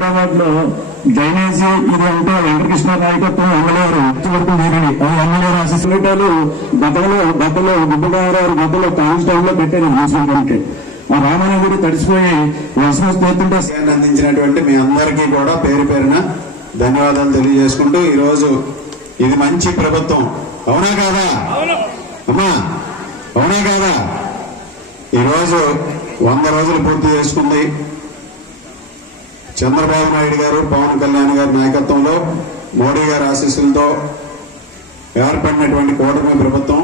హైదరాబాద్లో డ్రైనేజీ ఇది అంటే వెంకటకృష్ణ నాయకత్వం ఎమ్మెల్యే వరకు నీరుని ఎమ్మెల్యే ఆశిస్తున్నట్టు గతంలో గతంలో గుడ్డగారు గతంలో కాంగ్రెస్ టైంలో పెట్టారు ముస్లిం కమిటీ ఆ రామానగుడి తడిసిపోయి వస్తుంటే సేవను అందించినటువంటి మీ అందరికీ కూడా పేరు పేరున ధన్యవాదాలు తెలియజేసుకుంటూ ఈరోజు ఇది మంచి ప్రభుత్వం. అవునా కాదా? అమ్మా అవునా కాదా? ఈరోజు వంద రోజులు పూర్తి చేసుకుంది. చంద్రబాబు నాయుడు గారు పవన్ కళ్యాణ్ గారి నాయకత్వంలో మోడీ గారి ఆశీస్సులతో ఏర్పడినటువంటి కూటమి ప్రభుత్వం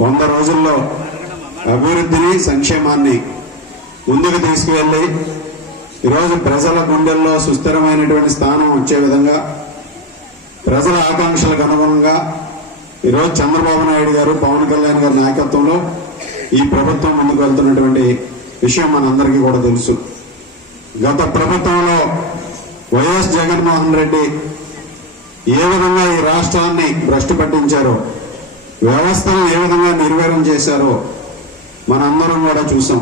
వంద రోజుల్లో అభివృద్ధిని సంక్షేమాన్ని ముందుకు తీసుకువెళ్ళి ఈరోజు ప్రజల గుండెల్లో సుస్థిరమైనటువంటి స్థానం వచ్చే విధంగా ప్రజల ఆకాంక్షలకు అనుగుణంగా ఈరోజు చంద్రబాబు నాయుడు గారు పవన్ కళ్యాణ్ గారి నాయకత్వంలో ఈ ప్రభుత్వం ముందుకు వెళ్తున్నటువంటి విషయం మనందరికీ కూడా తెలుసు. గత ప్రభుత్వంలో వైఎస్ జగన్మోహన్ రెడ్డి ఏ విధంగా ఈ రాష్ట్రాన్ని భ్రష్టు పట్టించారో వ్యవస్థను ఏ విధంగా నిర్వీర్యం చేశారో మనందరం కూడా చూసాం.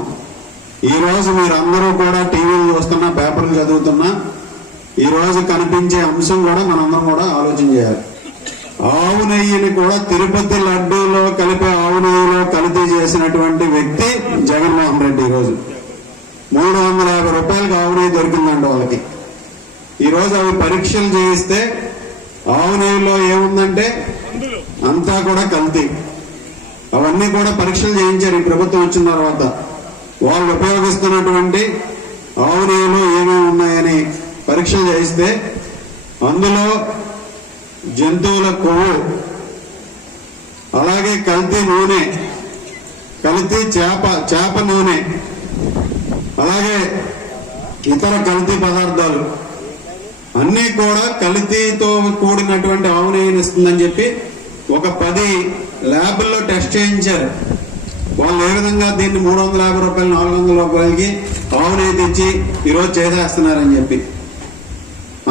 ఈ రోజు మీరందరూ కూడా టీవీలు చూస్తున్నా పేపర్లు చదువుతున్నా ఈ రోజు కనిపించే అంశం కూడా మనందరం కూడా ఆలోచన చేయాలి. ఆవు నెయ్యిని కూడా తిరుపతి లడ్డూలో కలిపే ఆవు నెయ్యిలో కల్తీ చేసినటువంటి వ్యక్తి జగన్మోహన్ రెడ్డి ఈ రోజు. మూడు వందల యాభై రూపాయలకు ఆవు దొరికిందండి వాళ్ళకి. ఈరోజు అవి పరీక్షలు చేయిస్తే ఆవు నెయ్యిలో ఏముందంటే అంతా కూడా కల్తీ. అవన్నీ కూడా పరీక్షలు చేయించారు ఈ ప్రభుత్వం వచ్చిన తర్వాత. వాళ్ళు ఉపయోగిస్తున్నటువంటి ఆవు నెయ్యిలో ఏమేమి ఉన్నాయని పరీక్షలు చేయిస్తే అందులో జంతువుల కొవ్వు అలాగే కల్తీ నూనె కల్తీ చేప చేప నూనె అలాగే ఇతర కల్తీ పదార్థాలు అన్నీ కూడా కల్తీతో కూడినటువంటి ఆవు ఇస్తుందని చెప్పి ఒక పది ల్యాబుల్లో టెస్ట్ చేయించారు. వాళ్ళు ఏ విధంగా దీన్ని మూడు వందల యాభై రూపాయలు నాలుగు వందల రూపాయలకి ఆవు తెచ్చి ఈరోజు చేసేస్తున్నారని చెప్పి.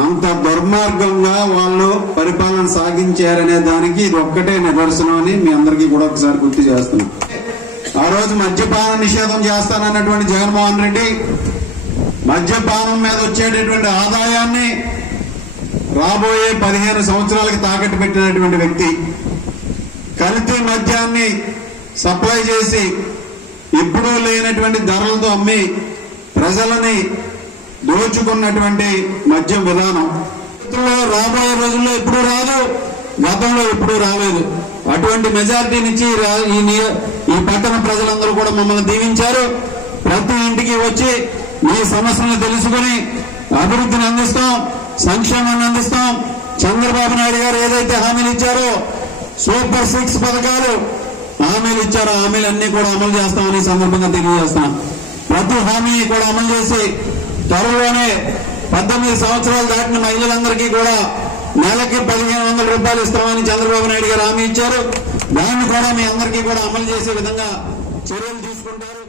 అంత దుర్మార్గంగా వాళ్ళు పరిపాలన సాగించారనే దానికి ఇది ఒక్కటే నిదర్శనం అని మీ అందరికీ కూడా ఒకసారి గుర్తు చేస్తున్నాం ఆ రోజు మద్యపాన నిషేధం చేస్తానన్నటువంటి జగన్మోహన్ రెడ్డి మద్యపానం మీద వచ్చేటటువంటి ఆదాయాన్ని రాబోయే పదిహేను సంవత్సరాలకి తాకట్టు పెట్టినటువంటి వ్యక్తి. కల్తీ మద్యాన్ని సప్లై చేసి ఎప్పుడూ లేనటువంటి ధరలతో అమ్మి ప్రజలని దోచుకున్నటువంటి మద్యం విధానం. రాబోయే రోజుల్లో ఎప్పుడూ రాదు గతంలో ఎప్పుడు రాలేదు. అటువంటి మెజారిటీనిచ్చి ఈ నియ ఈ పట్టణ ప్రజలందరూ కూడా మమ్మల్ని దీవించారు. ప్రతి ఇంటికి వచ్చి మీ సమస్యలను తెలుసుకుని అభివృద్ధిని అందిస్తాం సంక్షేమాన్ని అందిస్తాం. చంద్రబాబు నాయుడు గారు ఏదైతే హామీలు ఇచ్చారో సూపర్ సిక్స్ పథకాలు హామీలు ఇచ్చారో హామీలన్నీ కూడా అమలు చేస్తామని సందర్భంగా తెలియజేస్తున్నాం. ప్రతి హామీ కూడా అమలు చేసి త్వరలోనే పద్దెనిమిది సంవత్సరాలు దాటిన మహిళలందరికీ కూడా నెలకి పదిహేను వందల రూపాయలు ఇస్తామని చంద్రబాబు నాయుడు గారు హామీ ఇచ్చారు. దాన్ని కూడా మీ అందరికీ కూడా అమలు చేసే విధంగా చర్యలు తీసుకుంటారు.